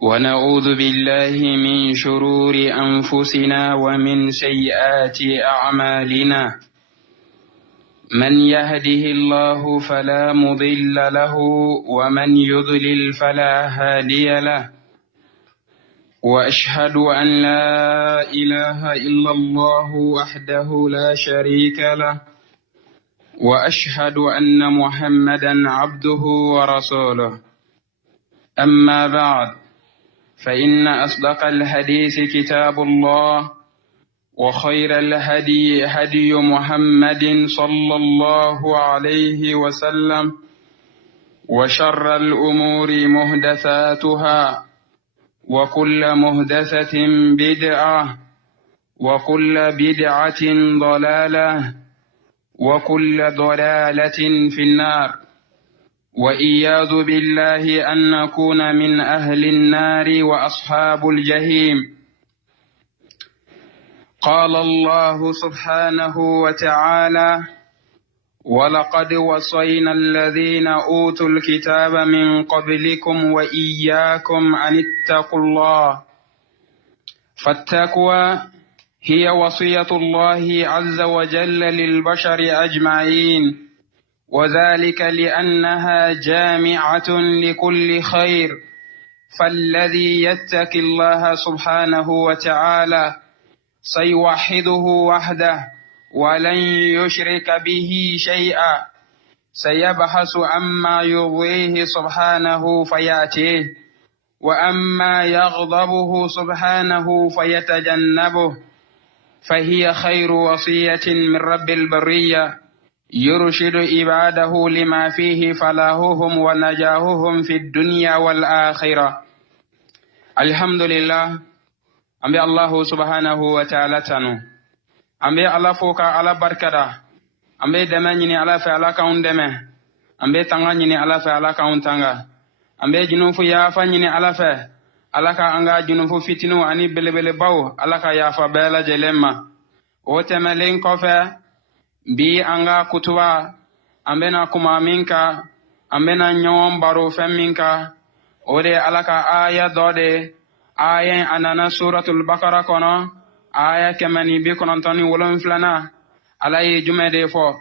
ونعوذ بالله من شرور أنفسنا ومن سيئات أعمالنا. من يهده الله فلا مضل له ومن يضلل فلا هادي له. وأشهد أن لا إله إلا الله وحده لا شريك له، وأشهد أن محمدا عبده ورسوله. أما بعد، فإن أصدق الحديث كتاب الله، وخير الهدي هدي محمد صلى الله عليه وسلم، وشر الأمور محدثاتها، وكل محدثة بدعة، وكل بدعة ضلالة، وكل ضلالة في النار، وإياذ بالله أن نكون من أهل النار وأصحاب الجحيم. قال الله سبحانه وتعالى: ولقد وصينا الذين أوتوا الكتاب من قبلكم وإياكم أن اتقوا الله. فالتقوى هي وصية الله عز وجل للبشر أجمعين، وذلك لأنها جامعة لكل خير. فالذي يتقي الله سبحانه وتعالى سيوحده وحده ولن يشرك به شيئا، سيبحث عما يرضيه سبحانه فيأتيه، وأما يغضبه سبحانه فيتجنبه. فهي خير وصية من رب البرية يرشد عباده لما فيه فلاحهم ونجاحهم في الدنيا والآخرة. الحمد لله. أمبي الله سبحانه وتعالى تنو أمبي الله فوق على بركة، أمبي دمانيني على فعلا كون دمه، أمبي تنغانيني على فعلا كون تنغا، أمبي جنوف يافانيني على فعلا على كأنغا جنوف فتنو أني بلبل باو على كيافا بلا جلما وتملين كفا bi anga kutuba ambena kuma minka ambena nyom baro femminka ode alaka aya dode aya anana suratul baqara kono aya kemani bi konontoni wolon flana alay jumede fo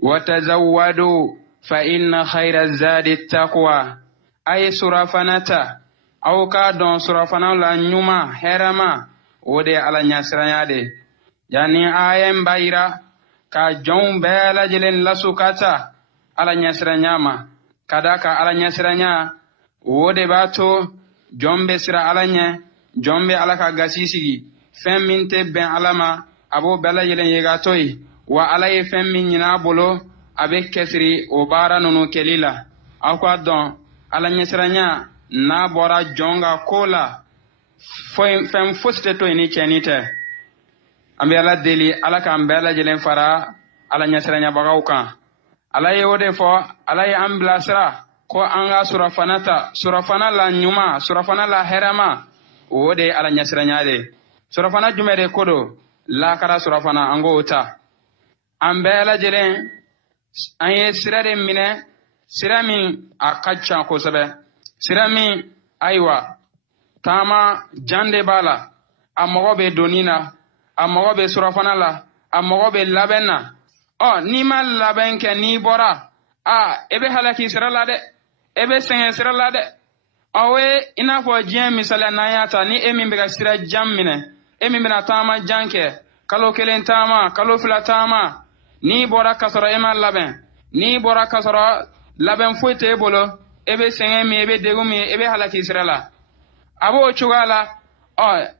watazawwadu fa inna khayra zadi taqwa. Ay surafanata aw ka don surafana la nyuma herama ode ala nyasranyade yani aya mbayira ka jɔn bɛɛ lajɛlen lasukata ala ɲɛsiranya ma, ka da ka ala ɲɛsiranya o de b'a to jɔn bɛ sira ala ɲɛ, jɔn bɛ ala ka gasi sigi. fɛn min tɛ bɛn ala ma a b'o bɛɛ lajɛlen ye ka to yen, wa ala ye fɛn min ɲin'a bolo a bɛ kɛsiri o baara ninnu kɛli la. aw k'a dɔn ala ɲɛsiranya n'a bɔra jɔn ka ko la fɛn fosi tɛ to yen ni cɛnni tɛ. An bɛ ala deli ala k'an bɛɛ lajɛlen fara ala ɲɛsiranyabagaw kan. ala ye o de fɔ, ala ye an bilasira ko an ka surafana ta, surafana la ɲuman, surafana la hɛrɛma, o de ye ala ɲɛsiranya de. surafana jumɛn de ko don? lakara surafana, an k'o ta. an bɛɛ lajɛlen an ye sira de minɛ, sira min a ka ca kosɛbɛ, sira min ayiwa taama jan de b'a la, a mɔgɔ bɛ donni na, a mɔgɔ bɛ surafana la, a mɔgɔ bɛ labɛn na. N'i ma labɛn kɛ n'i bɔra, e bɛ halaki sira la dɛ, e bɛ sɛgɛn sira la dɛ. O ye i n'a fɔ diɲɛ misaliya n'an y'a ta, ni e min bɛ ka sira jan minɛ, e min bɛna taama jan kɛ, kalo 1 taama, kalo 2 taama, n'i bɔra ka sɔrɔ e ma labɛn, n'i bɔra ka sɔrɔ labɛn foyi t'e bolo, e bɛ sɛgɛn min, e bɛ degun min, e bɛ halaki sira la. A b'o cogoya la.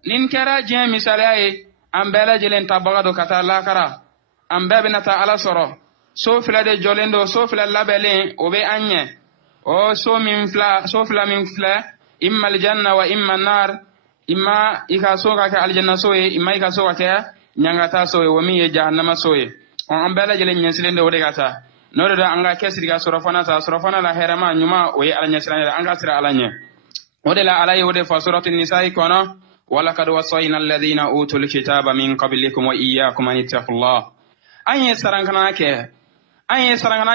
Nin kɛra diɲɛ misaliya ye, an bɛɛ lajɛlen tabaga don ka taa lakara. An bɛɛ bɛna taa ala sɔrɔ. so 2 de jɔlen don, so 2 labɛnlen o bɛ an ɲɛ. so fila min filɛ, imma aljanna wa imma nar, imma i ka so ka kɛ aljanna so ye, imma i ka so ka kɛ ɲangata so ye, o min ye jahannama so ye. An bɛɛ lajɛlen ɲɛsilen de o de ka taa. n'o de don an ka kɛsiri ka surafana ta, surafana la hɛrɛma ɲuman o ye ala ɲɛsiranɲɛ, an ka sira ala ɲɛ. o de la ala ye o de fɔ suratu nisa'i kɔnɔ: walaqad wasayna alladhina utul kitaba min qablikum wa iyyakum an ittaqullah. an ye sarankana kɛ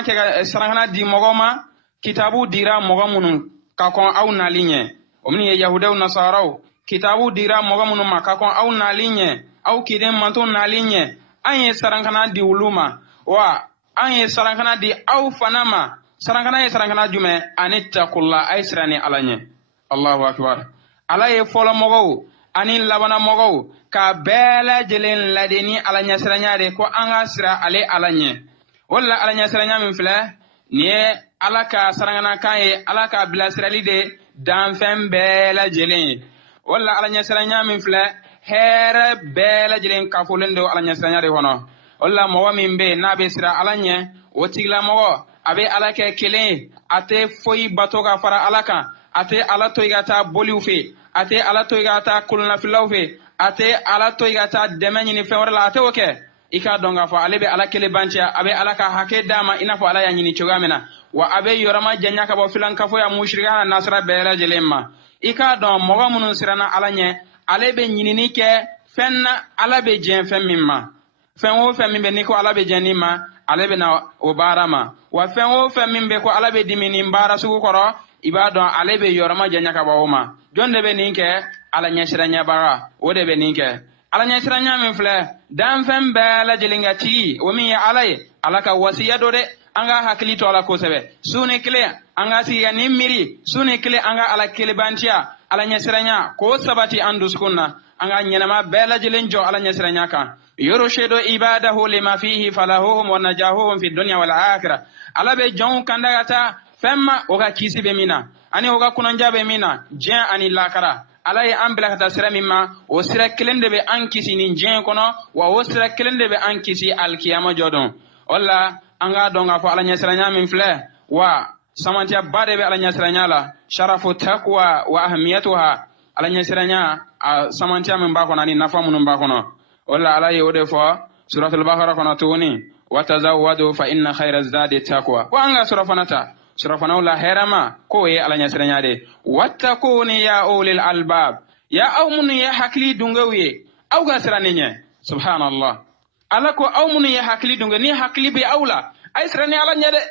ka sarankana di mɔgɔ ma, kitabu dira mɔgɔ minnu ka kɔn aw nali ɲɛ, omni ye yahudaw nasaraw kitabu dira moga munu makakon aw nalinye aw kiden manto nalinye anye sarankana di uluma wa anye sarankana di aw fanama sarankana ye sarankana jume anittaqulla aysrani alanye Allahu akbar alaye folo mogo ani labana mogo ka bela jelen ladeni alanya siranyade ko anga sira ale alanye walla alanya siranya min fila niye alaka sarangana kaye alaka bilasirali de danfen bela jelen walla alanya siranya min fila here bela jelen kafolendo alanya siranya de hono walla mowa min be nabe sira alanye wotigla mogo abe alake kelen ate foi batoga fara alaka ate alato igata boliufe ate alato igata kulna filaufe ate alato igata demeni ni fewrala ate oke ika donga fa alebe alakele bantia abe alaka hake dama inafo ala ya nyini chogamena wa abe yorama janyaka bo filan kafo ya mushrikana nasra bela jelemma ika don moga munun sirana alanye alebe nyini ke fenna alabe jen femmimma fenwo femmimbe niko alabe jenima alebe na obarama wa fenwo femmimbe ko alabe dimini mbara sugu koro ibadon alebe yorama janyaka bo ma jonde be ninke ala nyashiranya bara wode be ninke ala nyashiranya min fle dan fem bela jelinga ti o mi alay alaka wasiya do de anga hakili to ala ko sebe sune kle anga siga nimiri sune kle anga ala kele bantia ala nyashiranya ko sabati andus kunna anga nyenama bela jelenjo ala nyashiranya kan yoroshedo ibadahu lima fihi falahuhum wa najahuhum fi dunya wal akhirah ala be jon kandagata femma oga kisibe mina ani oga kunanjabe mina jen ani lakara ala ye an bila ka taa sira min ma o sira kelen de bɛ an kisi nin diɲɛ kɔnɔ wa o sira kelen de bɛ an kisi alikiyama jɔdon o la an k'a dɔn k'a fɔ ala ɲɛsiranya min filɛ wa samantiyaba de bɛ ala ɲɛsiranya la sharafu taqwa wa ahamiyatuha ala ɲɛsiranya a samantiya min b'a kɔnɔ ani nafa minnu b'a kɔnɔ o la ala ye o de fɔ suratul bakara kɔnɔ tuguni wa tazawwadu fa inna khayra zadi taqwa ko an ka sura fana ta surafanaw la herama ko ye ala nyasiranya de wattakuni ya ulil albab ya aw mun ya hakli dungaw ye aw ga sirane nye subhanallah ala ko aw mun ya hakli dunga ni hakli be awla ay sirane ala nyade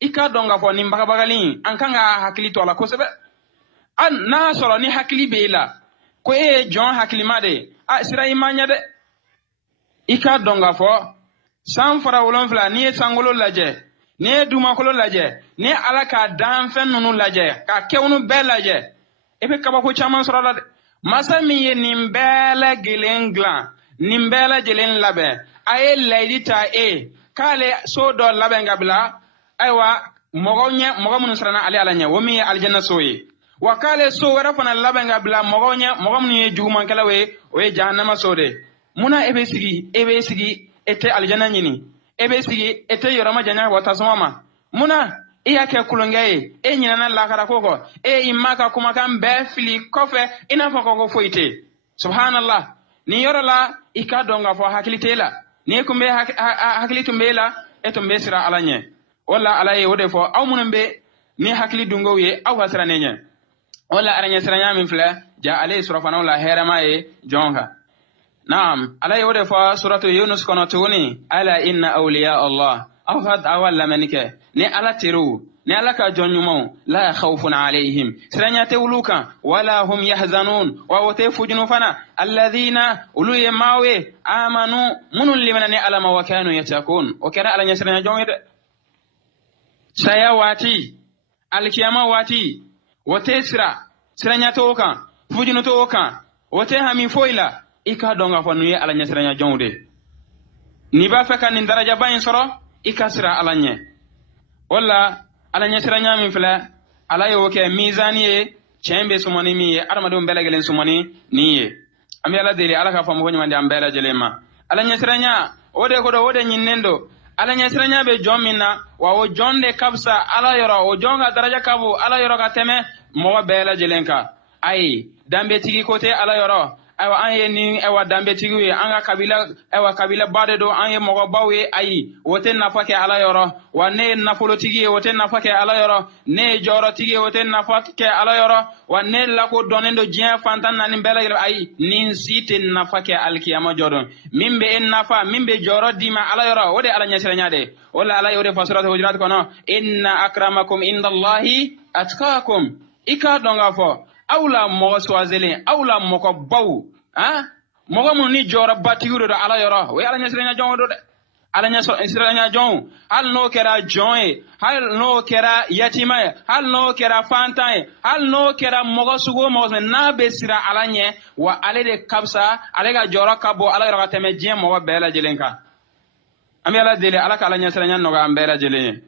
ika donga fo ni mbaga bagalin an kanga hakli to ala ko sebe an na solo ni hakli be la ko e jon hakli made a sirai manyade ika donga fo san fara wolon fla ni sangolo laje ne duma kolo laje ne ala ka dan fen nunu laje ka kewnu be laje ebe kaba ko chaman sura la masa mi ye nim bela gelen glan nim bela jelen labe ay laydita e kale so do labe ngabla aywa mogo mun sarana ali ala nya womi aljanna soyi wa kale so wara fana labe ngabla mogo mun ye juma kala we o ye jahannama sode muna ebe sigi ete aljanna nyini ebe sigi ete yorama janya wata somama muna iya ke kulongaye e nyina na lakara koko e imaka kuma kan be fili kofe ina fa koko foite subhanallah ni yorola ika donga fo hakilitela ni kumbe hakilitumbela etumbe sira alanye wala alaye wode fo aw munumbe ni hakili dungowe aw hasra nenye wala aranya sira nyamin fla ja alayhi surafana la heramaye jonga نعم على يود سورة يونس كنتوني ألا إن أولياء الله أفضل أول منك ني على ترو ني على كجنمو لا خوف عليهم سرنيا تولوكا ولا هم يحزنون ووتفجنوا فنا الذين أولو يماوي آمنوا من لمن نعلم وكانوا يتقون وكرا على نسرنيا جوميد سيواتي الكياما واتي وتسرا سرنيا توكا فجنوا توكا وتهمي فويلا ika donga fo nuye ala nyasiranya jonde ni ba feka ni daraja bayin soro ika sira ala nye wala ala nyasiranya min fala ala yo ke mizani ye chembe sumoni mi ye armadu belegelen sumoni ni ye ami ala dele ala ka fam ko nyande am bela jelema ala nyasiranya ode ko do wode nyinnendo ala nyasiranya be jomina wa o jonde kabsa ala yoro o jonga daraja kabu ala yoro ka teme mo bela jelenka ai dambe tigi kote ala yoro aywa anye ni aywa dambe tiguye anga kabila bade do anye mogo bawe ayi woten nafake ala yoro wa ne nafolo tigiye woten nafake ala yoro ne joro tigiye woten nafake ala yoro wa ne lako donendo jien fantan nani belegre ayi nin site nafake alkiyama jodon mimbe en nafa mimbe joro dima ala yoro wode ala nyasira nyade wala ala yode fasuratu hujurat kono inna akramakum indallahi atqakum ika donga fo awla mo swazelen awla mo ko baw mo mo ni jora batiuro do ala yoro we ala nyasranya jongo de ala nyasranya jongo hal no kera jonge hal no kera yatima hal no kera fantan hal no kera mo sugo mo na be sira ala nye wa ale de kabsa ale ga jora kabo ala yoro teme jien mo bela jelenka ami ala dele ala kala nyasranya no ga ambela jelenye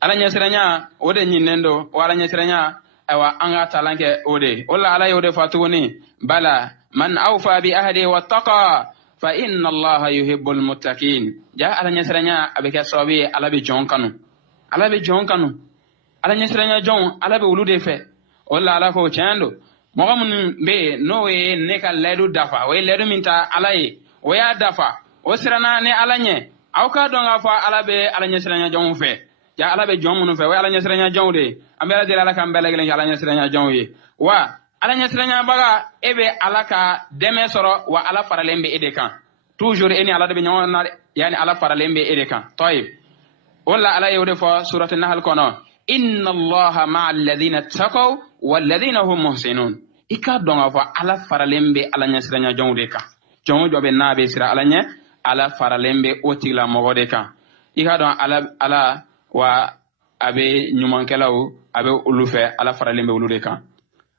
ala nyasranya ode nyinendo wala nyasranya awa anga talanke ode wala ala yode fatuni bala man awfa bi ahdi wattaqa fa inna allaha yuhibbul muttaqin ja ala nyasranya abeke sobi ala be jonkanu ala nyasranya jon ala be wulude fe wala ala ko chando mo mun be no we ne ka ledu dafa we ledu minta ala yi o ya dafa o sirana ne ala nye aw ka donga fa ala be ala nyasranya jon fe ja ala be jon mun fe we ala nyasranya jon de ambela de ala kan bela gelen ala nyasranya jon yi wa ala nyasranya baga ebe ala ka deme soro wa ala faralembe ede kan toujours eni ala de nyon na yani ala faralembe ede kan tayib wala ala yewde fo suratul nahl kono inna allaha ma'al ladina taqaw wal ladina hum muhsinun ika donga fo ala faralembe ala nyasranya jonde kan jongo jobe nabe sira ala nya ala faralembe otila mogode kan ika don ala wa abe nyumankelaw abe ulufe ala faralembe ulude kan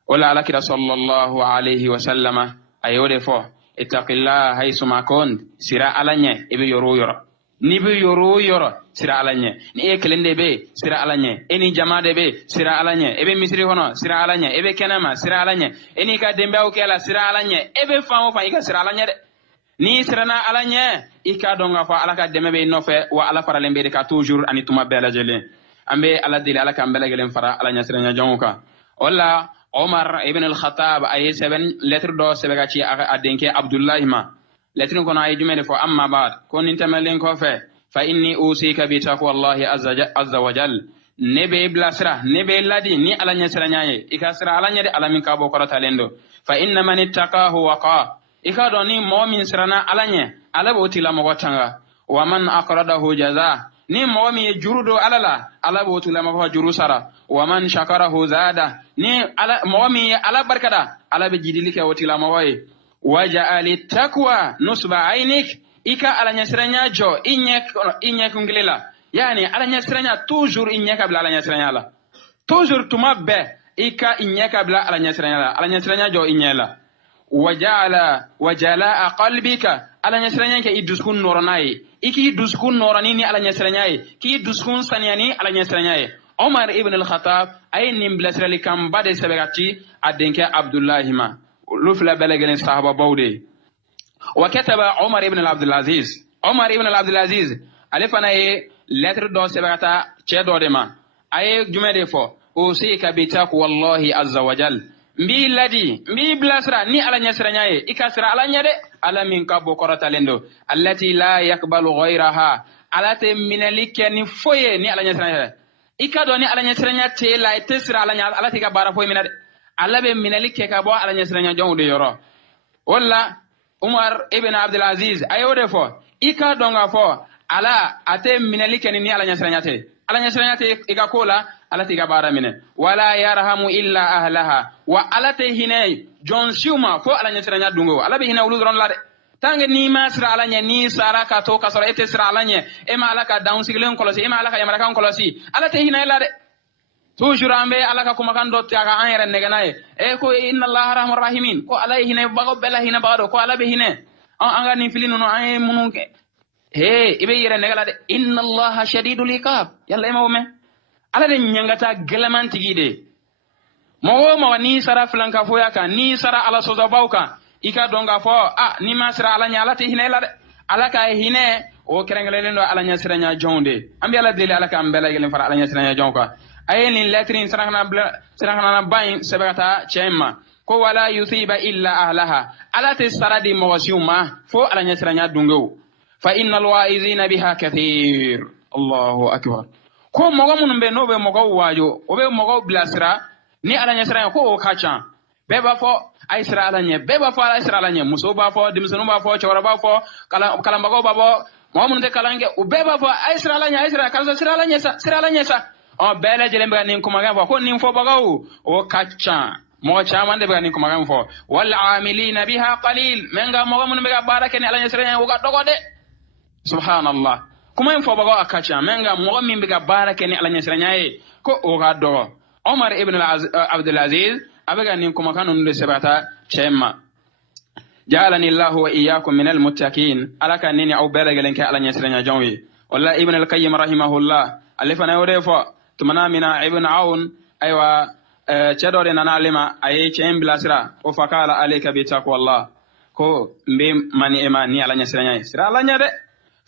wala ala kira sallallahu alayhi wa sallama ayode fo ittaqillah haysuma kun sira alanye ebe yoro ni be yoro sira alanye ni e kelende be sira alanye eni jamaade be sira alanye ebe misri hono sira alanye ebe kenama sira alanye eni ka dembe o kela sira alanye ebe famo fa ika sira alanye de ni sirana alanye ika donga fa ala ka dembe be nofe wa ala faralembe de ka toujours ani tuma bela jelen ambe ala dile ala ka mbele gelen fara alanya siranya jonka wala Omar ibn al-Khattab ay 7 lettre do sebegati adenke Abdullah ma lettre kono ay jumene fo amma baad kon intamalen ko fe fa inni usika bi taqwallahi azza wa jal nebe blasra nebe ladi ni ala nyasra nyaaye ikasra ala nyade ala min ka bo korata lendo fa inna man ittaqahu waqa ikado ni mu'min sirana ala nye ala bo tila mo tanga wa man aqradahu jaza ni mu'min jurudo alala ala bo tila mo juru sara wa man shakarahu zada ni ala mu'min ala barkada ala be jidilike wotila mo way waja'ali taqwa nusba ainik ika ala nyasranya jo inyek nglela yani ala nyasranya toujours inyeka bla ala nyasranya la toujours tuma be ika inyeka bla ala nyasranya jo inyela wajala qalbika ala nyasranya ke iduskun noronai iki duskun norani ni ala nyasranya ki duskun saniani ala nyasranya Omar ibn al-Khattab ay nim blasrali kam bade sabagati adenke Abdullah ma lufla balagalen sahaba bawde wa kataba Omar ibn al-Abdul Aziz alifana ye lettre do sabagata cedo de ma ay jumede fo usika bi taqwallahi azza wa jal mbi ladi mbi blasra ni ala nyasranya ikasra ala nyade ala min kabbo korata lendo allati la yakbalu ghayraha alate minalike ni foye ni ala nyasranya ika doni ala nyasranya te la tesra ala tika bara foye minade ala be minalike ka bo ala nyasranya jonde yoro walla Umar ibn Abdul Aziz ayode fo ika donga fo ala ate minalike ni ala nyasranya te ika kola ala tika bara mine wala yarhamu illa ahlaha wa ala te hinay jon siuma fo ala nyasranya dungo ala be hina uludron la de tange ni masra ala nya ni sara ka to ka sora ete sra ala nya e ma ala ka down siglen kolosi e ma ala ka yamara kan kolosi ala te hina la de toujours ambe ala ka kuma kan dotti aka an yere nega nay e ko inna allaha rahmanur rahimin ko ala hina bago bela hina bago ko ala be hina an ga ni filinu no ay mununke he ibe yere nega la de inna allaha shadidul iqab yalla ma wome ala de nyangata gelamanti gide mo ni sara flanka fo yaka ni sara ala soza bauka ika donga fo ni masra ala nya ala te hine la de ala ka hine o kerengelendo ala nya sira nya jonde ambi ala dele ala ka ambela gelen fara ala nya sira nya jonka ayeni letrin sarahna bain sabata chema ko wala yusiba illa ahlaha ala te saradi mawasiuma fo ala nya sira nya dungo fa innal waizina biha kathir Allahu akbar ko mogo mun be no be mogo wajo o be mogo blasra ni ala nya sira ko o kacha beba fo ay sira ala nya beba fo ala sira ala nya muso ba fo dimsonu ba fo chawra ba fo kala mbago ba bo mo mun de kalange o beba fo ay sira ala nya ay sira kala sira ala nya sa o bele jelembe nin kuma ga ko nin fo bagaw o kacha mo chaman de bani kuma kan fo wal amilina biha qalil menga mo mun mega baraka ni ala nyasranya wo ga dogode subhanallah kuma en fo bago akacha menga mo min mega baraka ni ala nyasranya e ko o ga dogo Omar ibn Abdul Aziz abaga ni kuma kanun de sebata chema ja'alani Allah wa iyyakum minal muttaqin alaka nini au balagalen ka ala nyasranya jonwi walla ibn al-qayyim rahimahullah alifana yode fo tumana mina ibn aun aywa chadore nana lima aye chen bilasira o fakala alayka bi taqwallah ko mbe mani emani ala nyasranya sira ala nyade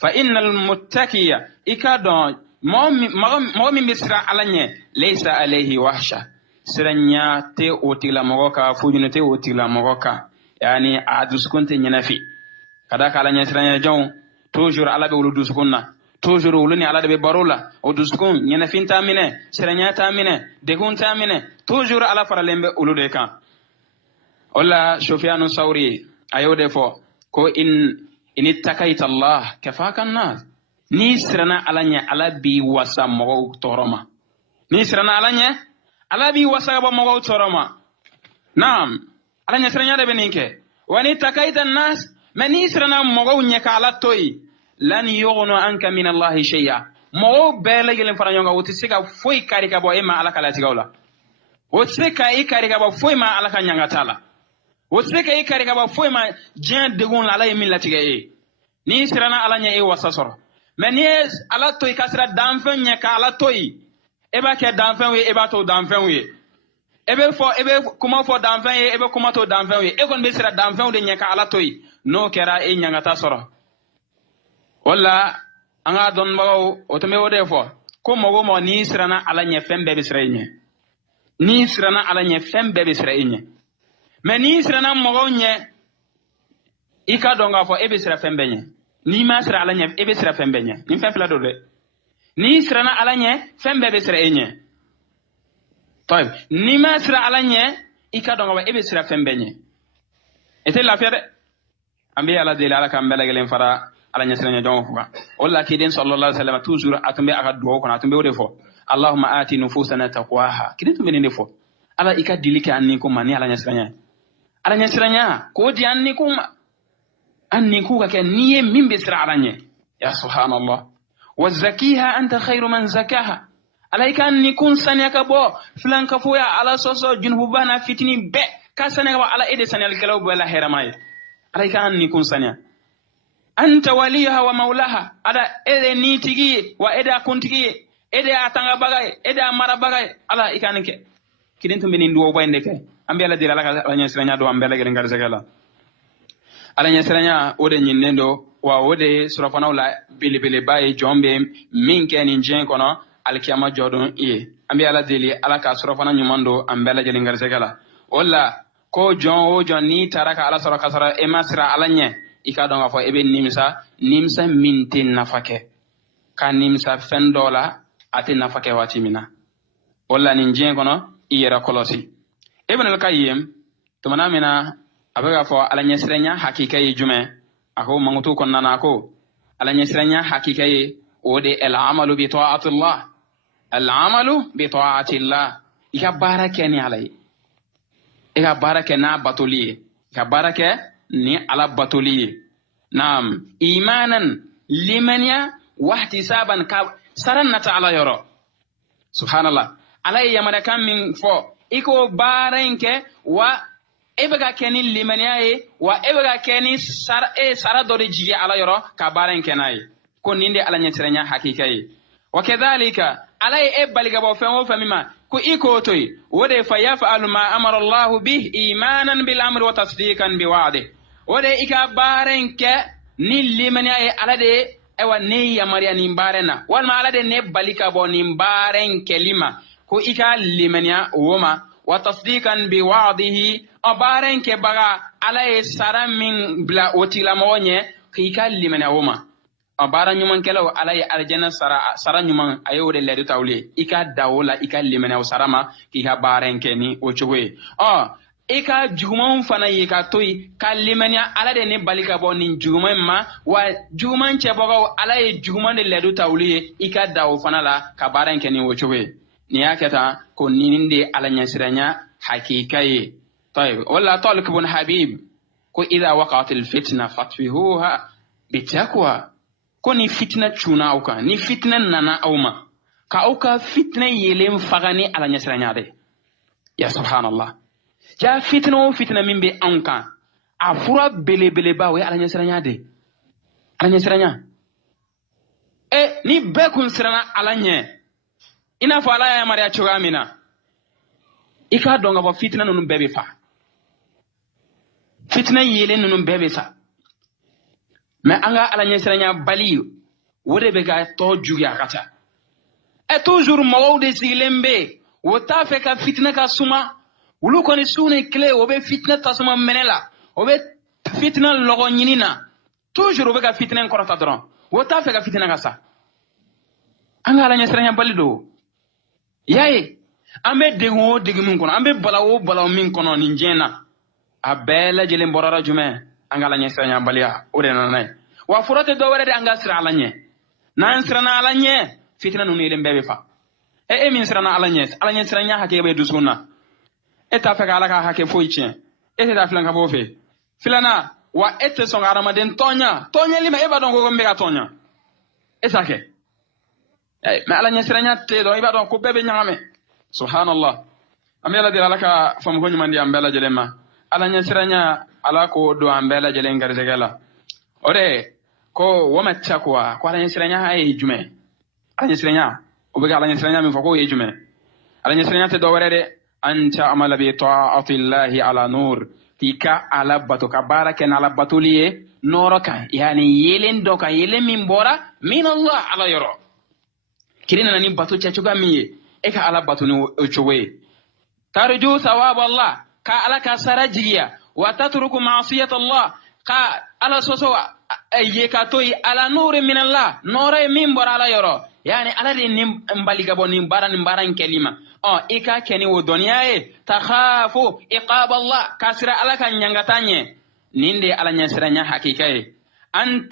fa innal muttaqiya ikadon mo mi misra ala nye laysa alayhi wahsha siranya te otila mogoka fujunu te otila mogoka yani aduskunte nyenafi kada kala nyasranya jon toujours ala be wulu duskunna toujours wuluni ala de be barula o duskun nyenafi tamine siranya tamine degun tamine toujours ala faralembe ulude kan wala Sufyan Sauri ayode fo ko in ittakaita Allah kafaka an-nas ni sirana alanya ala bi wasa mo toroma ni sirana alanya ala bi wasa ba mo toroma naam alanya siranya de beninke wani takaita an-nas mani sirana mo nyaka ala toyi lan yughnu anka min Allah shay'a mo bele gelen faranyonga wotisika foi karika bo ema ala kala tigawla wotseka ikarika ba foi ma ala kanyanga tala wotseka ikarika ba foi ma jen degun la ala min latiga e ni sirana alanya e wasasoro meni ala toy kasra danfen nya ka ala toy eba ke danfen we eba to danfen we ebe kuma fo danfen ye ebe kuma to danfen we e gon be sira danfen de nya ka ala toy no kera e nyanga ta soro walla anga don bawo o to me wode fo ko mogo mo ni sirana alanya fembe be sira nye ni sirana alanya fembe be sira nye me ni sirana mogo nye ika donga fo ebe sira fembe nye ni ma sira alanya ebe sira fembe nye ni fembe do de ni sirana alanya fembe be sira nye toy ni ma sira alanya ika donga fo ebe sira fembe nye ete la fere ambi ala de ala kambela gelen fara alanya siranya jongo fuka walla kiden sallallahu alaihi wasallam toujours atumbe aka duwo kono atumbe wode fo allahumma ati nufusana taqwaha kiden tumbe ne fo ala ika dilike anni ko mani alanya siranya ko di anni ko anni ku ka niye mimbe sira alanya ya subhanallah wa zakiha anta khairu man zakaha alaika anni kun sanya ka bo flan ka foya ala soso junbu bana fitini be ka sanya ka ala ede sanya alkalaw bo la heramay alaika anni kun sanya anta waliha wa maulaha ada ede nitigi wa ede akuntigi ede atanga bagay ede amara bagay ala ikanike kidin tumbe ni ndo bayinde ke ambe ala dira ala nyasranya do ambe ala gelen garsegala ala nyasranya ode nyinnendo wa ode surafana wala bilibili baye jombe minke ni njen kono alkiyama jodon e ambe ala dili ala ka surafana nyumando ambe ala gelen garsegala wala ko jon o jon ni taraka ala suraka sara e masra ala nye ika donga fo ebe nimsa minti nafake ka nimsa fendola ate nafake watimina wala ni njen kono iyera kolosi ibn al-qayyim tumana mina abaga fo ala nyesrenya hakika yi jume ako mangutu kon nana ko ala nyesrenya hakika yi ode al-amalu bi ta'atillah al-amalu bi ta'atillah ika barake ni alai ika barake na batuli ika barake ni ala batuli naam imanan limanya wahtisaban ka sarannata ala yoro subhanallah alay yamada kam min fo iko barenke wa ebega keni limaniaye wa ebega keni sara dori jigi ala yoro ka barenke nay ko ninde ala nyetrenya hakikaye wa kadhalika alay ebaliga bo fenwo famima ko iko toy wode fa yaf'alu ma amara Allah bih imanan bil amri wa tasdiqan bi wa'di wode ika barenke ni limaniaye ala de ewa ne yamariya ni barena wal ma ala de ne balika bo ni baren kelima ko ika limaniya woma wa tasdiqan bi wa'dihi abaren ke baga ala sara min bla otila monye ko ika limaniya woma abaran nyuman kelaw ala aljanna sara nyuman ayode ledu tawle ika dawola ika limaniya sarama ki ka baren ke ni o chowe ika juguman fana yi ka toyi ka limaniya ala de ne balika bo ni juguman ma wa juguman che bogo ala ye juguman de ledu tawle ika dawo fana la ka baren ke ni o chowe ni yaketa ko nininde ala nyasiranya حقيقي. طيب ولا طالق بن حبيب كو إذا وقعت الفتنة فاطفئوها بالتقوى. كوني فتنة تشوناوكا ني فتنة نانا أوما كاوكا فتنة يلم فغني على نسرانيا دي. يا سبحان الله. جا فتنة وفتنة من بي أنكا أفرا بلي بلي باوي على نسرانيا دي. على نسرانيا ni be kun sirana alanye ina fa ala ya mariya chuga mina ika donga ba fitna nunu bebe fa fitna yele nunu bebe sa me anga alanye siranya bali wode be ga to juya kata toujours mawde silembe wota fe ka fitna ka suma wulu koni sune clé obe fitna ta suma menela obe fitna logo nyinina toujours obe ka fitna korata dron wota fe ka fitna ka sa anga alanye siranya bali do yaye ambe dego degi min kono ambe balawo min kono ni njena abela jele mborara jume anga alanye siranya baliya ode nanay wa furate do wede anga sira alanye nan sirana alanye fitna nunu ile mbebe fa min sirana alanye siranya hake be dusuna eta fe kala ka hake foiche eta filan ka bofe filana wa ete songa ramaden tonya lima eba don ko mbega tonya esake ma alanye siranya te do eba don ko bebe nyame subhanallah amela dira laka fam ko nyumandi ambela jelema alanye siranya ala ko do ambela jelen garzegala ore ko wama takwa ko alanye siranya ay jume alanye siranya obega alanye siranya min fako ye jume alanye siranya te do werede anta amala bi ta'ati llahi ala nur tika ala bato ka baraka na ala batuliye noroka yani yelen doka yelen min bora min Allah ala yoro kirina nani bato chachuga miye eka ala bato ni ochowe tarju thawab Allah ka ala ka sarajiya wa tatruku ma'siyat Allah ka ala soso yekatoi ala nur min Allah nore min bora ala yoro yani ala de nim mbaliga bonim baran kelima ika keni wo doniyae takhafu iqab Allah kasira ala kan nyangatanye ninde ala nyasiranya hakikae an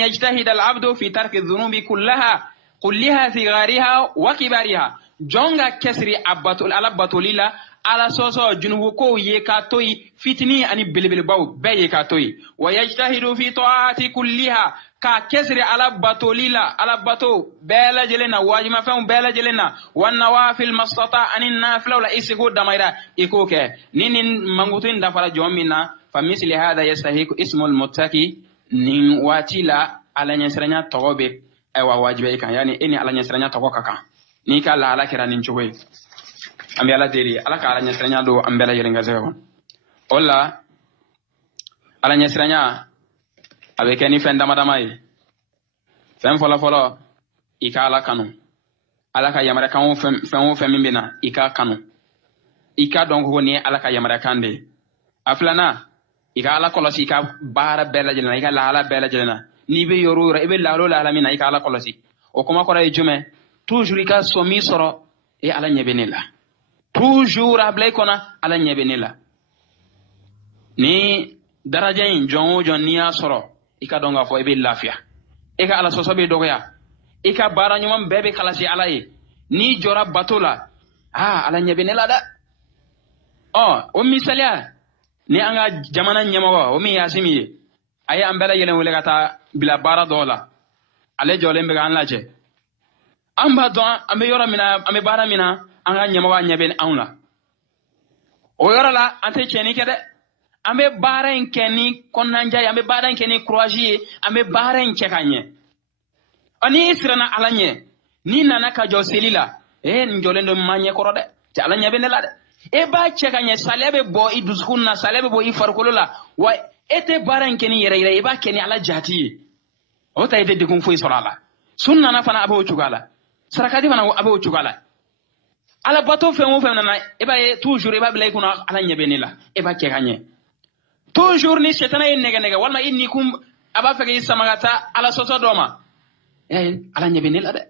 yajtahid al-abdu fi tarki dhunubi kullaha sigariha wa kibariha jonga kesri abatul ala batulila ala soso junubu ko yekatoi fitni ani bilbil baw be yekatoi wa yajtahidu fi ta'ati kulliha ka kesri ala batulila ala bato bela jelena wajima fam bela jelena wan nawafil mastata anin nafila la isigo damaira ikoke ninin mangutin dafara jomina famisli hada yastahiku ismul muttaqi nin watila ala nyasranya togobe aywa wajibe kan yani eni ala nyasranya togoka kan ni ka la ala kira nin chogoy ambi ala deri ala ka ala nyasranya do ambela yelenga zegon olla ala nyasranya abe keni fen dama yi fen folo ika ala kanu ala ka yamara kan fen min bina ika kanu ika donc woni ala ka yamara kande aflana ika ala kolosi ika bara bela jelena ika la ala bela jelena ni be yorura ibe la lo la alamina ika ala kolosi o kuma kora jume toujours ika somi soro e ala nyebenela toujours ablay kona ala nyebenela ni daraja in jon niya soro ika donga fo ibe lafiya ika ala sosobe dogoya ika bara nyuma bebe kalasi ala yi ni jora batola ala nyebenela da o misalia ni anga jamana nyamawa o mi yasimi ay ambela yelen wele kata bila bara dola ale jolembe ga anlaje amba don ambe yora mina ambe bara mina anga nyamawa nyeben anla o yora la ante cheni kede ambe bara en keni konanja ambe bara en keni croagie ambe bara en chekanye ani israna alanye ni nana ka joselila njolendo manye korode ti alanye benela de e ba chekanye salebe bo iduskunna salebe bo ifarkolola wa ete bara en keni yere e ba keni ala jati o tay de kun foi sorala sunna na fana abo chugala sarakati fana abo chugala ala bato fe mo fe nana e ba toujours e ba blay kuna alanye benela e ba chekanye toujours ni shetana yin nega walma inni kum aba fege samagata ala soso doma ala nyebenela de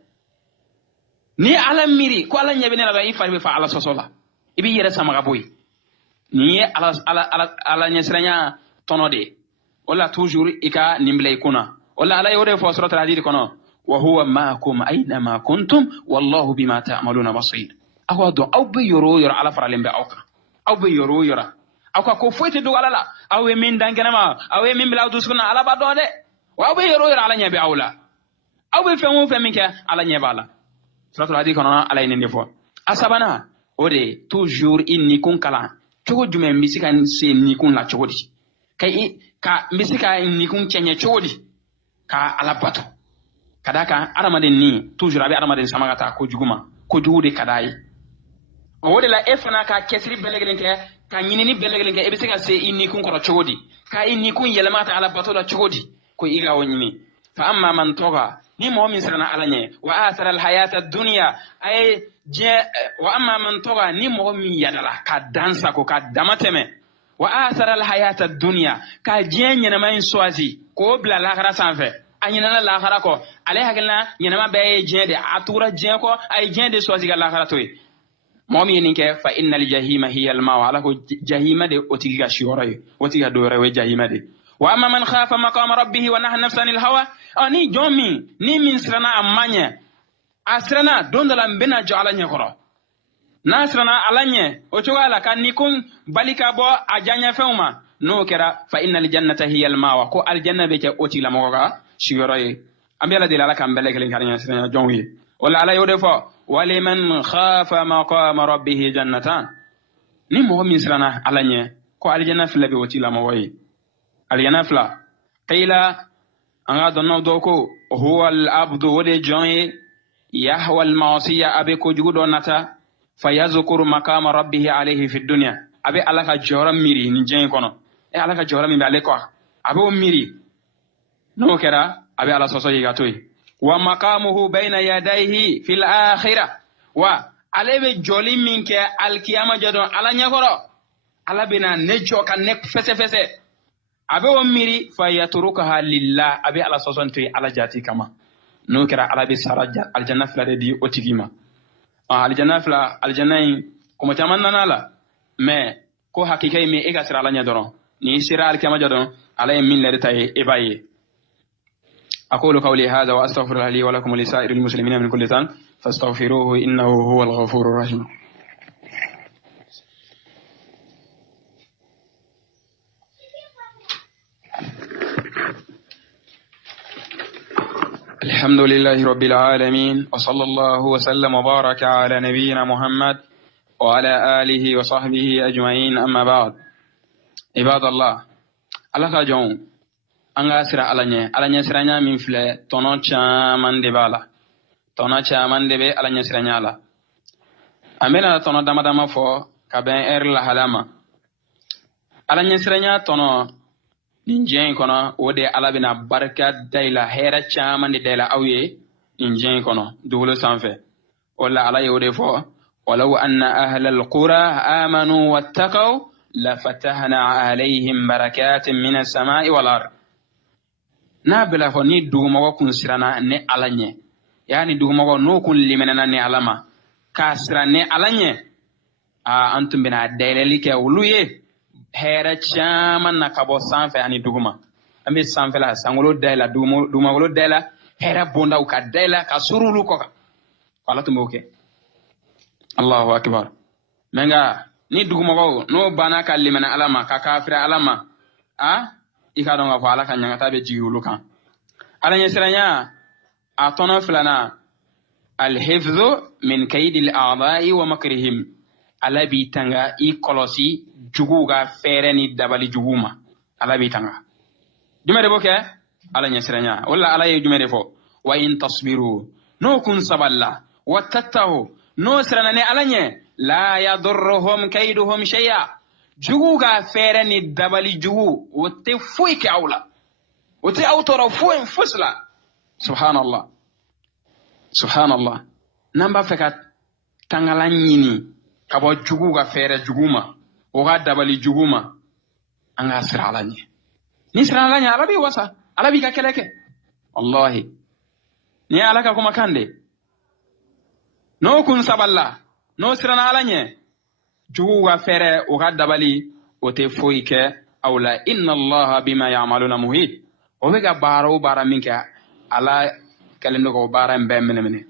ni ala miri ko ala nyebenela ba ifa fa ala soso la ibi yere samaga boy ni ala nyesranya tonode wala toujours ika nimblay kuna wala ala yore fo surat al-hadid kono wa huwa ma'akum aina ma kuntum wallahu bima ta'maluna basir akwado aw bi yoro ala faralembe awka aw be yoro yora aw ka ko foyte do alala aw e min dangenama aw e min bila dusuna ala ba do de wa aw be yoro yora ala nyabe awla aw be fenwo fe min ke ala nyeba ala suratul hadid kono ala inen defo asabana ode toujours inni kun kala cogo jume misika se ni kun la cogo di kai ka misika ni kun chenye cogo di ka ala bato kadaka aramaden ni toujours abi aramaden samagata ko juguma ko jugude kadai wode la efana ka kesri belegelen ke ka nyinini belegelen ke ebisika se inni kun koro cogo di ka inni kun yelamata ala bato la cogo di ko iga wonyini fa amma man toga ni mu'min sirana alanye wa athara al hayata ad-dunya ay wa amma man toga ni mu'min yadala ka dansa ko ka damateme wa athara al hayata ad-dunya ka nyana main swazi ko bla la khara sanfe anyina la khara ko ale hakilna nyana ma be jende atura jen ko ay jende swazi ga la khara toy mu'min ninke fa innal jahima hiya al-mawa ala ko jahima de otiga shiwore otiga do rewe jahima de wa amma man khafa maqama rabbih wa nahana nafsan al-hawa ani jomi ni min sirana amanya asrana dondala mbena jo alanya koro nasrana alanya o chogala kan ni kun balika bo ajanya feuma no kera fa innal jannata hiya al-mawa ko aljanna be ke oti la moga shiworoy ambela de la kan beleke len karnya sirana jonwi wala ala yode fo waliman khafa maqama rabbih jannatan ni mo min sirana alanya ko aljanna fil be oti la moyi aljanna fla qila anga donno doko huwa al-abdu wade jonye yahwa al-ma'siya abe ko jugo nata fayazkuru maqama rabbih alayhi fi dunya abe alaka joram miri ni jen kono e alaka joram mi ale ko abe o miri no kera abe ala soso yiga toy wa maqamuhu bayna yadayhi fil akhirah wa alebe joli minke al-qiyamah jadon ala nyakoro ala bina nejo kan nek fese fese abe o miri fayatrukaha lillah abe ala sosonto ala jati kama no kira ala bi saraja aljanna fla de di otigima aljanna fla aljannain kuma tamanna nala me ko hakikai me ega sira ala nya doron ni sira al kama jadon ala min le tay e baye aqulu qawli hadha wa astaghfirullaha li wa lakum wa lisa'iril muslimina min kulli dhanb fastaghfiruhu innahu huwal ghafurur rahim. الحمد لله رب العالمين وصلى الله وسلم وبارك على نبينا محمد وعلى آله وصحبه أجمعين أما بعد عباد الله الله كجون أنغا سرا على سرانيا من فلا تونوچا من دبالا تونوچا من دبي على سرانيا لا أمينا تونو دما فو كبين لا هلاما على سرانيا تونو ninjen kono wode alabina barka dayla hera chama ni dayla awye ninjen kono dulo sanfe wala ala yode fo walau anna ahla alqura amanu wattaqaw la fatahna alayhim barakatin minas samai wal ard na bela fo ni duguma ko kun sirana ne alanye yani duguma ko no kun limenana ne alama kasra ne alanye antum bina dayla like wuluye hera chaman na kabo sanfe ani duguma ambe sanfe la sangolo dayla duma wolo dayla hera bonda uka dayla ka surulu ko wala tumboke Allahu akbar menga ni duguma ko no bana kalimana alama ka kafira alama ika donga fa ala kanyanga tabe jiulu kan ala nyesranya atona filana al-hifdhu min kaydil a'da'i wa makrihim ala bi tanga I kolosi juguga fere ni dabali juguma ala bi tanga jumere boke ala nyesranya wala ala ye jumere fo wa in tasbiru no kun saballa wa tattahu no srana ne ala nye la yadurruhum kayduhum shay'a juguga fere ni dabali jugu wote fuike awla wote awtoro fuin fusla subhanallah subhanallah namba fekat tangala nyini kabo juguga fere juguma oga dabali juguma anga siralanye ni siralanye arabi wasa arabi ka keleke wallahi ni alaka kuma kande no kun saballa no sirana alanye juguga fere oga dabali ote foike awla inna allaha bima ya'maluna muhit o bega baro bara minka ala kalendo ko bara mbemene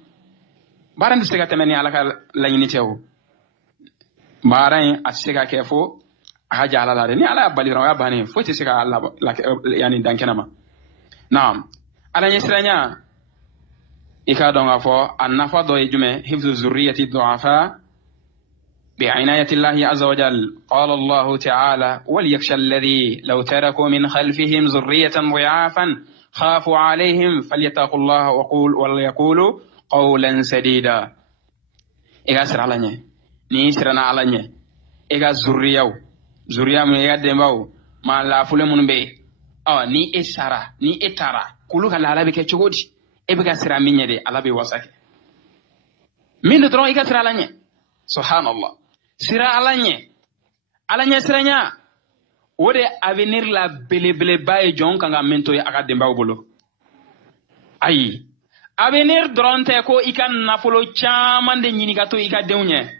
bara ndisega temeni alaka lanyini tew baarain asika kefo haja ala la ni ala balira ya bani fo ti sika ala yani dankenama naam ala nyesranya ika donga fo annafa do jume hifzu zurriyati du'afa بعناية الله عز وجل. قال الله تعالى وليخشى الذي لو تركوا من خلفهم ذرية ضعافا خافوا عليهم فليتقوا الله وليقولوا قولا سديدا. إيغا سر على ني ني سرنا على ني إيغا زريا من إيغا دمباو ما لا فول من بي ني إسارا ني إتارا كلو كلا لا بك تشغودي إيغا سر مين دي على بي وساك من درو إيغا سر على ني سبحان الله sira alanye siranya wode avenir la bele baye jon kanga mento ya aka demba bolo ayi avenir dronte ko ikan nafolo chaman de nyini gato ika deunye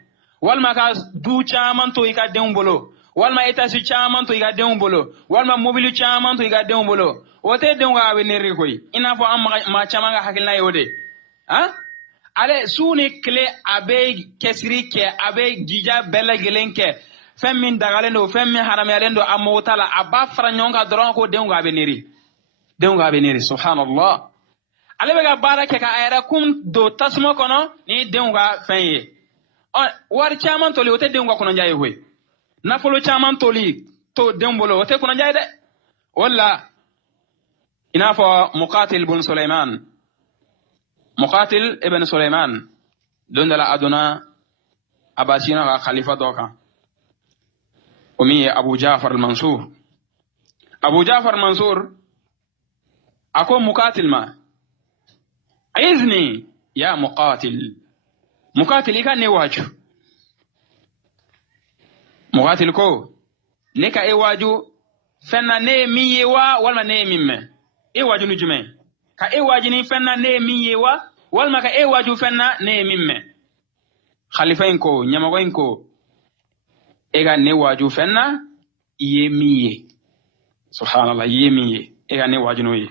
walma ka du chaman to ika deun bolo walma eta su chaman to ika deun bolo walma mobilu chaman to ika deun bolo wote deun ga avenir ko ina fo am ma chamanga hakilna yode ale suni kle abe kesri ke abe gija bela gelenke femmin dagalendo femmin haramelendo amotala aba franyonga doron ko deunga beneri subhanallah ale bega barake ka ayra kum do tasmo kono ni deunga fenye war chaman toli wote deunga kono njaye hoy nafolo chaman toli to dembolo wote kono njaye de walla inafo muqatil ibn sulaiman مقاتل ابن سليمان دندلا أدونا أباسينا خليفة دوكا ومي أبو جعفر المنصور أكو مقاتل ما عزني يا مقاتل إيكا نواجو مقاتل كو نيكا إيواجو فنا ني ميوا ولا ني ميمة إيواجو نجمي ka wajini fenna ne miyewa walma ka waju fenna ne mimme khalifain ko nyamagoin ko ega ne waju fenna yemiye subhanallah yemiye ega ne waju noye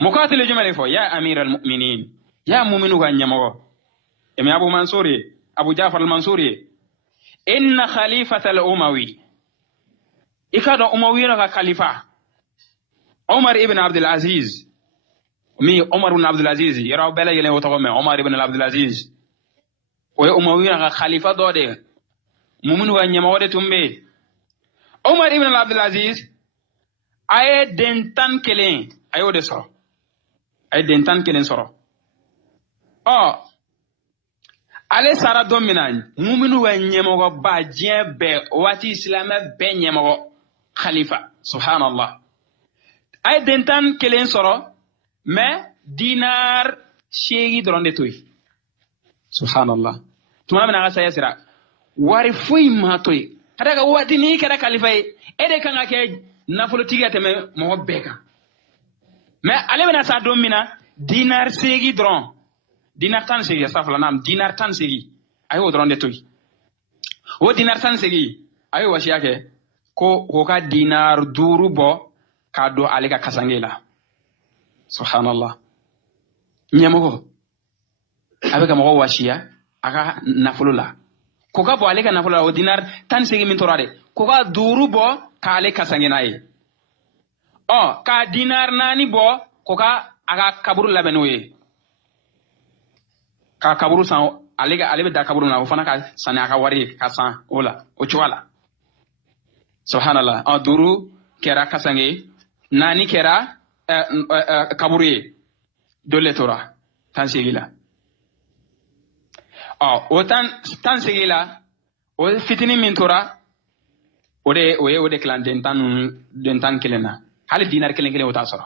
muqatil jumale fo ya amiral mu'minin ya mu'minu ga nyamago emi abu jafar al-mansuri inna khalifata al-umawi ikado umawi ka khalifa umar ibn abdul aziz mi Umar ibn Abdul Aziz yaraw bela yele woto me Umar ibn Abdul Aziz o umawiya ga khalifa dode mumunu wa nyama wode tumbe Umar ibn Abdul Aziz ay dentan kelen ayo de so ay dentan kelen soro ale sara dominan mumunu wa nyama go ba jebe wati islama be nyama go khalifa subhanallah ay dentan kelen soro mais dinar shegi dronde toy subhanallah tuma mena ga sayasira wari fuy ma toy adaga wati ni kera kalifay ede kanga ke nafolo tigate me mo beka mais ale bena sa domina dinar shegi dron dinar tan shegi safla nam dinar tan shegi ayo dronde toy o dinar tan shegi ayo washiyake ko ka dinar duru bo ka do ale ka kasangela subhanallah nyamogo abeka mo washiya aka nafulula koka bo ale ka nafulula o dinar tan segi min torade koka duru bo ka ale kasanginaye ka dinar nani bo koka aka kaburu labenoye ka kaburu san ale be da kaburu na o fana ka sani aka wari ka san ola o chwala subhanallah duru kera kasange nani kera kaburi dole tora tan sigila o tan sigila o fitini min tora ode klan den tan kelena hal dinar kelen o ta soro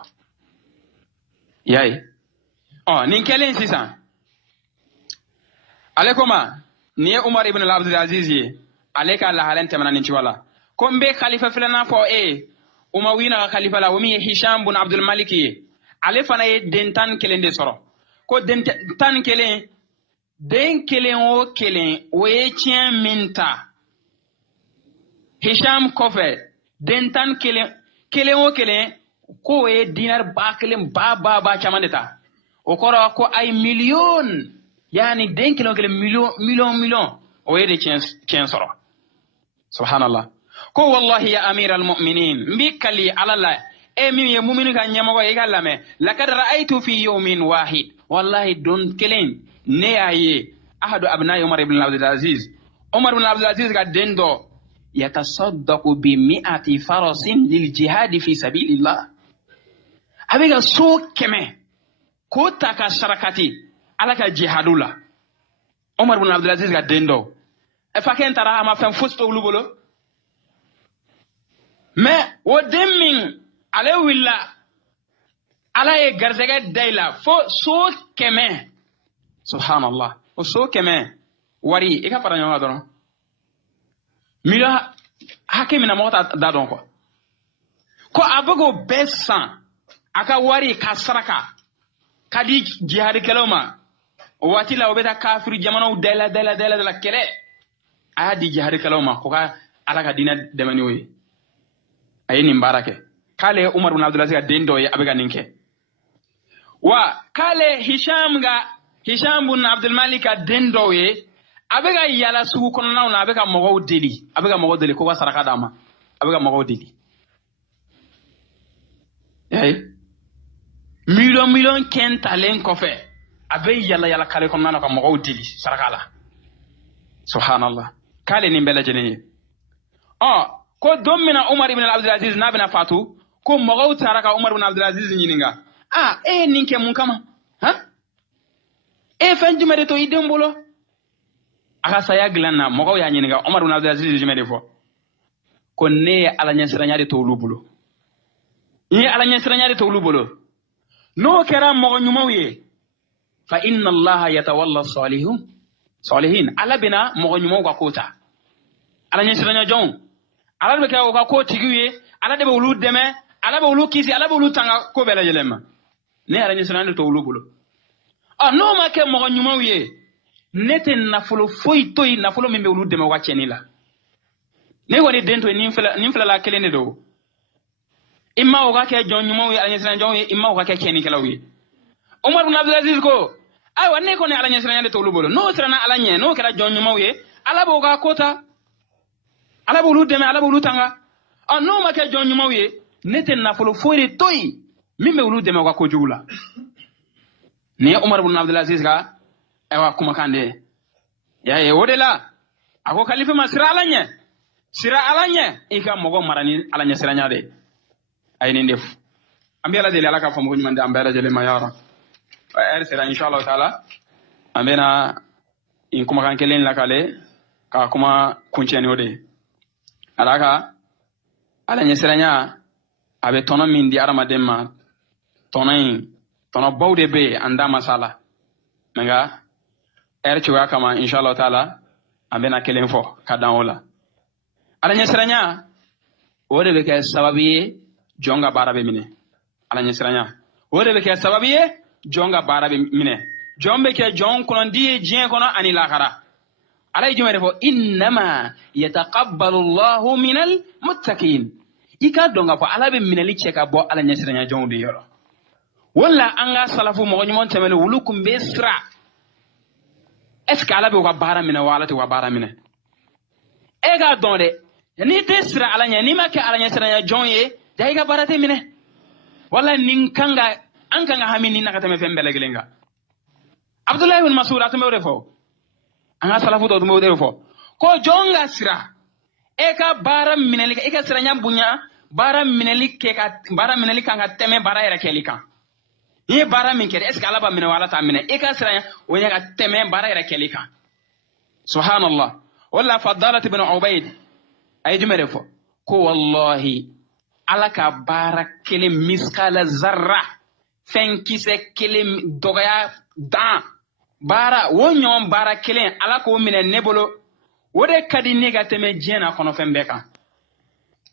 yayi nin kelen sisan alekoma ni Umar ibn Abdul Aziz aleka la halen tamana nin ciwala ko mbe khalifa filana fo umawina khalifa la wumi Hisham bin Abdul Malik ale fana ye dentan kelen de soro ko dentan kelen den kelen o ye tien minta Hisham kofe dentan kelen ko ye dinar ba kelen ba chamandeta o koro ko ay million yani den kelen million o ye de tien soro subhanallah. Ko wallahi ya amiral mu'minin mbikali alala mi ye mu'minu ka nyamago e galame laqad ra'aytu fi yawmin wahid wallahi don kelen ne aye ahadu abna'i umar ibn abdul aziz ga dendo yatasaddaqu bi 100 farasin lil jihad fi sabilillah abiga so keme ko taka sarakati alaka jihadula umar ibn abdul aziz ga dendo e faken tara ama fen fusto lubolo mais wo demmin ale willa ala ye garzege dayla fo so keme subhanallah o so keme wari e ka fara nyonga doron mila hakimina mota da don ko abago besan aka wari ka saraka kadi jihad keloma wati la obeta kafir jamano dela kele adi jihad keloma ko ka ala ka dina demani wi ayini mbarake kale umar ibn abdul aziz dendo ya abega ninke wa kale hisham ibn abdul malik dendo ye abega yala sugu kono na abega mogo deli ko saraka dama abega mogo deli million kentalen kofe abe yala kale kono na ko mogo deli saraka la subhanallah kale ni mbela jene ko domina umar ibn abdul aziz na bina fatu ko mogo taraka umar ibn abdul aziz nyininga ninke mun kama fanjumere to idembolo aka saya glanna mogo ya nyininga umar ibn abdul aziz jumere fo ko ne ala nyasranyade to lubulo ni ala nyasranyade to lubulo no kera mogo nyumawiye fa inna allaha yatawalla salihin ala bina mogo nyumaw ka kota ala nyasranya jon ala be ka ko tigiye ala de be wulu deme ala be wulu kisi ala be wulu tanga ko bela jelema ne ala nyasranyade to lubulo no ma ke mogo nyumawiye nete nafolo foi toy nafolo membe wulu deme wa chenila ne woni dento nin fela la kelene do imma o ga ke jon nyumo wi alanyesran jon imma o ga ke keni kelawi umar ibn abdul aziz ko ay wanne ko ne alanyesran yande to lubolo no sirana alanye no kera jon nyumo wi ala bo ga kota ala bo wulu deme ala bo wulu tanga no ma ke jon nyumo wi nete nafolo foi toy membe wulu deme wa ko jugula ne umar ibn abdul aziz ga ewa kuma kande ya wodela ako khalifa masira alanye ika mogo marani alanye siranya de ayini ndef ambi ala dele alaka famu nyumande ambela jele mayara sira inshallah taala ambena in kuma kan kelen lakale ka kuma kuncheni ode alaka alanye siranya abe tono min di arama demma tono bawde be anda masala manga ciwa kama inshallah taala ambena kelen fo kadan wala ala nyesranya wode be ke sababiye jonga barabe mine ala nyesranya wode be ke sababiye jonga barabe mine jombe ke jon kono ndiye jien kono ani lakara ala jumere fo innama yataqabbalu Allahu minal muttaqin ika donga fo ala be minali cheka bo ala nyesranya jonde yoro walla anga salafu mo nyumon temele wulukum be sra est-ce que ala be wa bara mina wala te wa bara mina e ga donde ni te sira ala nya ni ma ke ala nya sira nya jonye dai ga barate mine wala nin kanga an kanga hamini nakata me fembele gelenga abdullah ibn mas'ud atome refo anga salafu do mo refo ko jonga sira e ka bara mineli e ka sira nya bunya bara mineli ke ka bara mineli kanga teme bara era kelika ye bara min kede est-ce que ala ba mina wala ta mina e ka sira wonya ka teme bara era kelika subhanallah wala fadalat ibn ubayd ay jumere fo ko wallahi ala ka bara kele miskala zarra fenkise kele dogaya dan bara wonyon bara kele ala ko mina nebolo wode kadi negateme jena kono fembe kan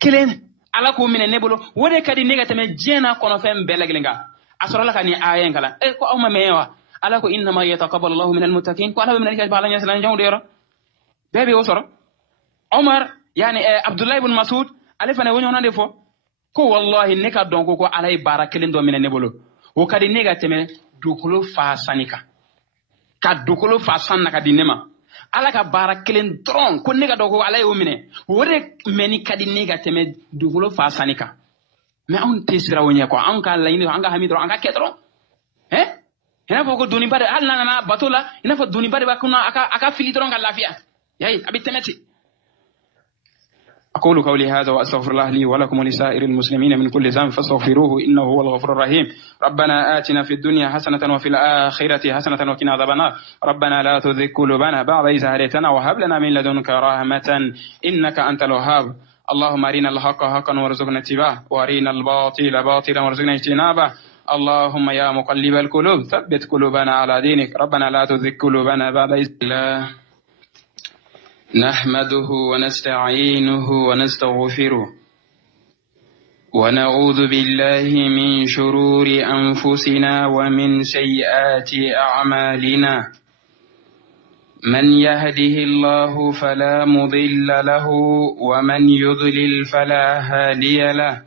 kele ala ko mina nebolo wode kadi negateme jena kono fembe legelenga asrola kani ayen kala ko awma mewa ala ko inna ma yataqabbalu Allahu minal muttaqin ko ala min alika bala nyaslan jawde yoro bebe wosoro Omar yani Abdullah ibn Mas'ud alifane wonyo nande fo ko wallahi neka donko ko alay barakelen do minen nebolo o kadi nega teme dukulo fa sanika ka dukulo fa sanna ka dinema ala ka baara kelen dɔrɔn ko ne ka dɔn ko ala y'o minɛ o de mɛni ka di ne ka tɛmɛ dugukolo fa sanni kan mais anw tɛ sira o ɲɛ quoi anw ka laɲini an ka hami dɔrɔn an ka kɛ dɔrɔn i n'a fɔ ko doniba de hali n'a nana bato la i n'a fɔ doniba de b'a kunna a ka fili dɔrɔn ka lafiya yayi a bɛ tɛmɛ ten. أقول قولي هذا وأستغفر الله لي ولكم ولسائر المسلمين من كل ذنب فاستغفروه إنه هو الغفور الرحيم. ربنا آتنا في الدنيا حسنة وفي الآخرة حسنة وقنا عذاب النار. ربنا لا تزغ قلوبنا بعد إذ هديتنا وهب لنا من لدنك رحمة إنك أنت الوهاب. اللهم أرنا الحق حقا وارزقنا اتباعه وأرنا الباطل باطلا وارزقنا اجتنابه. اللهم يا مقلب القلوب ثبت قلوبنا على دينك. ربنا لا تزغ قلوبنا بعد إذ هديتنا. نحمده ونستعينه ونستغفره ونعوذ بالله من شرور أنفسنا ومن سيئات أعمالنا. من يهده الله فلا مضل له ومن يضلل فلا هادي له.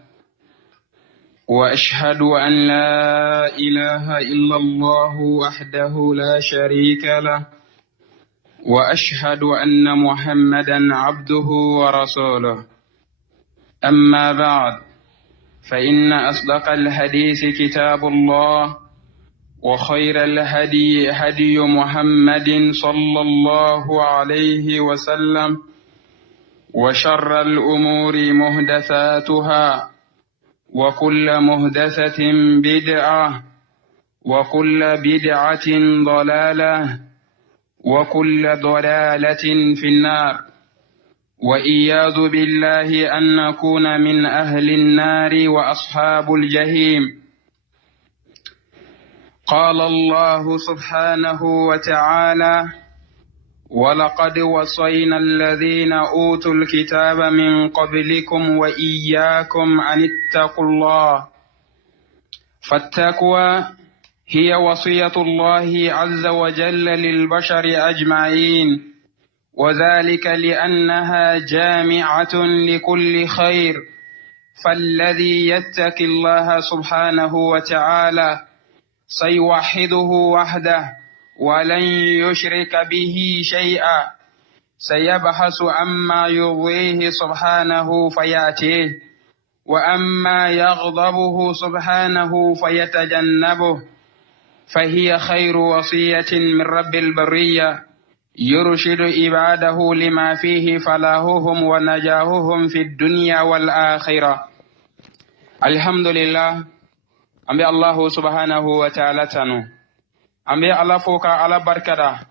وأشهد أن لا إله إلا الله وحده لا شريك له وأشهد أن محمدا عبده ورسوله. أما بعد فإن أصدق الحديث كتاب الله وخير الهدي هدي محمد صلى الله عليه وسلم وشر الأمور محدثاتها وكل محدثة بدعة وكل بدعة ضلالة وكل ضلالة في النار وإياذ بالله أن نكون من أهل النار وأصحاب الجحيم. قال الله سبحانه وتعالى ولقد وصينا الذين أوتوا الكتاب من قبلكم وإياكم أن اتقوا الله. فالتقوى هي وصية الله عز وجل للبشر أجمعين وذلك لأنها جامعة لكل خير. فالذي يتقي الله سبحانه وتعالى سيوحده وحده ولن يشرك به شيئا سيبحث عما يرضيه سبحانه فيأتيه وأما يغضبه سبحانه فيتجنبه. فهي خير وصية من رب البرية يرشد عباده لما فيه فلاحهم ونجاحهم في الدنيا والآخرة. الحمد لله أمي الله سبحانه وتعالى تنو أمي الله فوق على بركة